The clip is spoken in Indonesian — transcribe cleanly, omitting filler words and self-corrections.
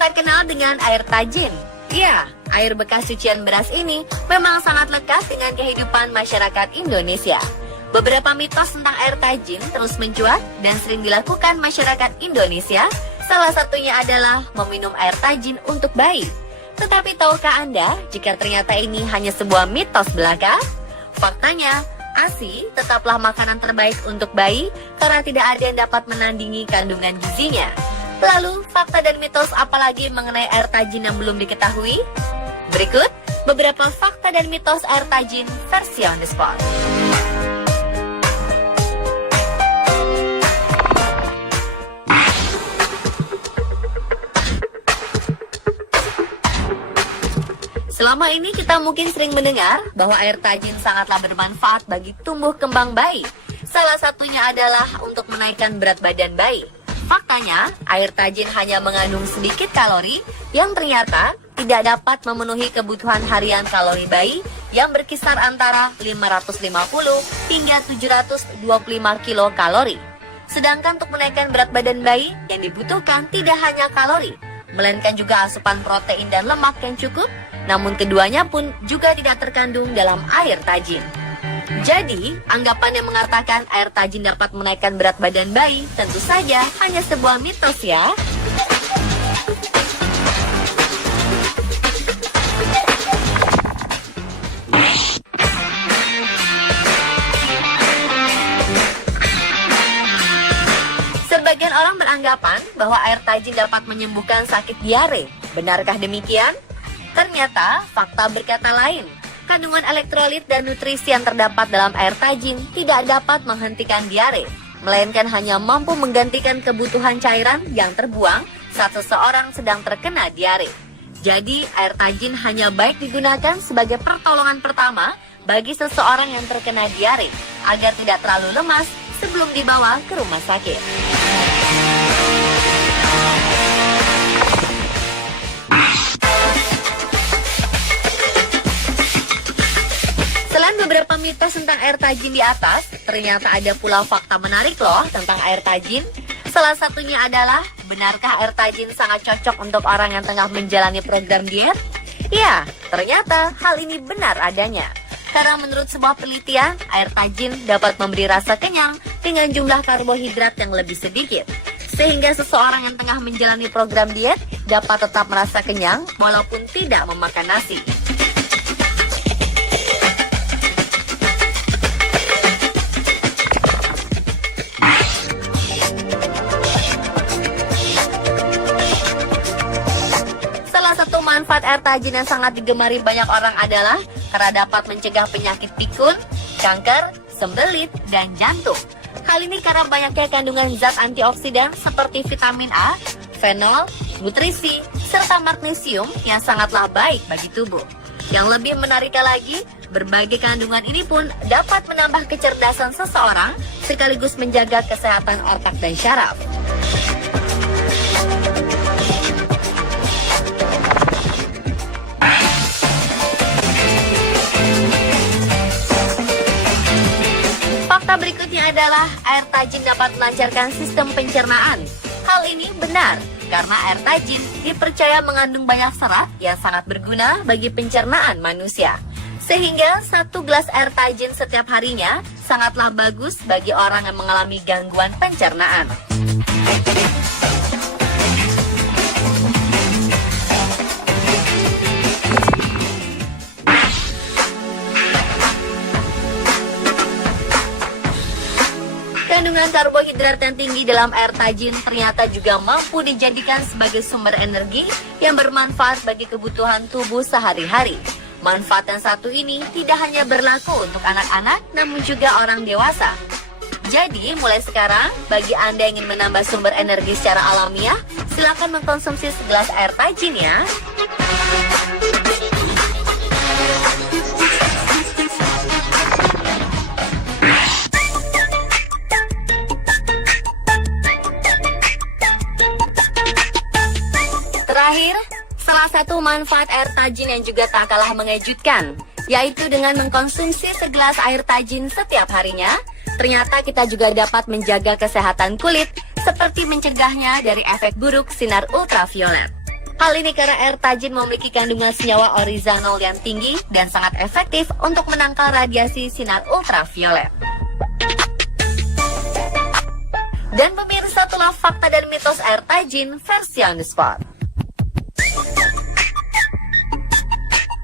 tak kenal dengan air tajin? Ya, air bekas cucian beras ini memang sangat lekat dengan kehidupan masyarakat Indonesia. Beberapa mitos tentang air tajin terus mencuat dan sering dilakukan masyarakat Indonesia. Salah satunya adalah meminum air tajin untuk bayi. Tetapi tahukah Anda jika ternyata ini hanya sebuah mitos belaka? Faktanya, ASI tetaplah makanan terbaik untuk bayi karena tidak ada yang dapat menandingi kandungan gizinya. Lalu, fakta dan mitos apalagi mengenai air tajin yang belum diketahui? Berikut beberapa fakta dan mitos air tajin versi on the spot. Selama ini kita mungkin sering mendengar bahwa air tajin sangatlah bermanfaat bagi tumbuh kembang bayi. Salah satunya adalah untuk menaikkan berat badan bayi. Faktanya, air tajin hanya mengandung sedikit kalori yang ternyata tidak dapat memenuhi kebutuhan harian kalori bayi yang berkisar antara 550 hingga 725 kilokalori. Sedangkan untuk menaikkan berat badan bayi yang dibutuhkan tidak hanya kalori, melainkan juga asupan protein dan lemak yang cukup. Namun keduanya pun juga tidak terkandung dalam air tajin. Jadi, anggapan yang mengatakan air tajin dapat menaikkan berat badan bayi tentu saja hanya sebuah mitos ya. Sebagian orang beranggapan bahwa air tajin dapat menyembuhkan sakit diare. Benarkah demikian? Ternyata, fakta berkata lain. Kandungan elektrolit dan nutrisi yang terdapat dalam air tajin tidak dapat menghentikan diare, melainkan hanya mampu menggantikan kebutuhan cairan yang terbuang saat seseorang sedang terkena diare. Jadi, air tajin hanya baik digunakan sebagai pertolongan pertama bagi seseorang yang terkena diare, agar tidak terlalu lemas sebelum dibawa ke rumah sakit. Selain beberapa mitos tentang air tajin di atas, ternyata ada pula fakta menarik loh tentang air tajin. Salah satunya adalah, benarkah air tajin sangat cocok untuk orang yang tengah menjalani program diet? Ya, ternyata hal ini benar adanya. Karena menurut sebuah penelitian, air tajin dapat memberi rasa kenyang dengan jumlah karbohidrat yang lebih sedikit. Sehingga seseorang yang tengah menjalani program diet dapat tetap merasa kenyang walaupun tidak memakan nasi. Manfaat air tajin yang sangat digemari banyak orang adalah karena dapat mencegah penyakit pikun, kanker, sembelit, dan jantung. Hal ini karena banyaknya kandungan zat antioksidan seperti vitamin A, fenol, nutrisi, serta magnesium yang sangatlah baik bagi tubuh. Yang lebih menariknya lagi, berbagai kandungan ini pun dapat menambah kecerdasan seseorang sekaligus menjaga kesehatan otak dan syaraf. Fakta berikutnya adalah air tajin dapat melancarkan sistem pencernaan. Hal ini benar karena air tajin dipercaya mengandung banyak serat yang sangat berguna bagi pencernaan manusia. Sehingga 1 gelas air tajin setiap harinya sangatlah bagus bagi orang yang mengalami gangguan pencernaan. Kandungan karbohidrat yang tinggi dalam air tajin ternyata juga mampu dijadikan sebagai sumber energi yang bermanfaat bagi kebutuhan tubuh sehari-hari. Manfaat yang satu ini tidak hanya berlaku untuk anak-anak, namun juga orang dewasa. Jadi, mulai sekarang, bagi Anda yang ingin menambah sumber energi secara alamiah, silakan mengkonsumsi segelas air tajin ya. Terakhir, salah satu manfaat air tajin yang juga tak kalah mengejutkan, yaitu dengan mengkonsumsi segelas air tajin setiap harinya, ternyata kita juga dapat menjaga kesehatan kulit, seperti mencegahnya dari efek buruk sinar ultraviolet. Hal ini karena air tajin memiliki kandungan senyawa orizanol yang tinggi dan sangat efektif untuk menangkal radiasi sinar ultraviolet. Dan pemirsa, itulah fakta dan mitos air tajin versi on the spot.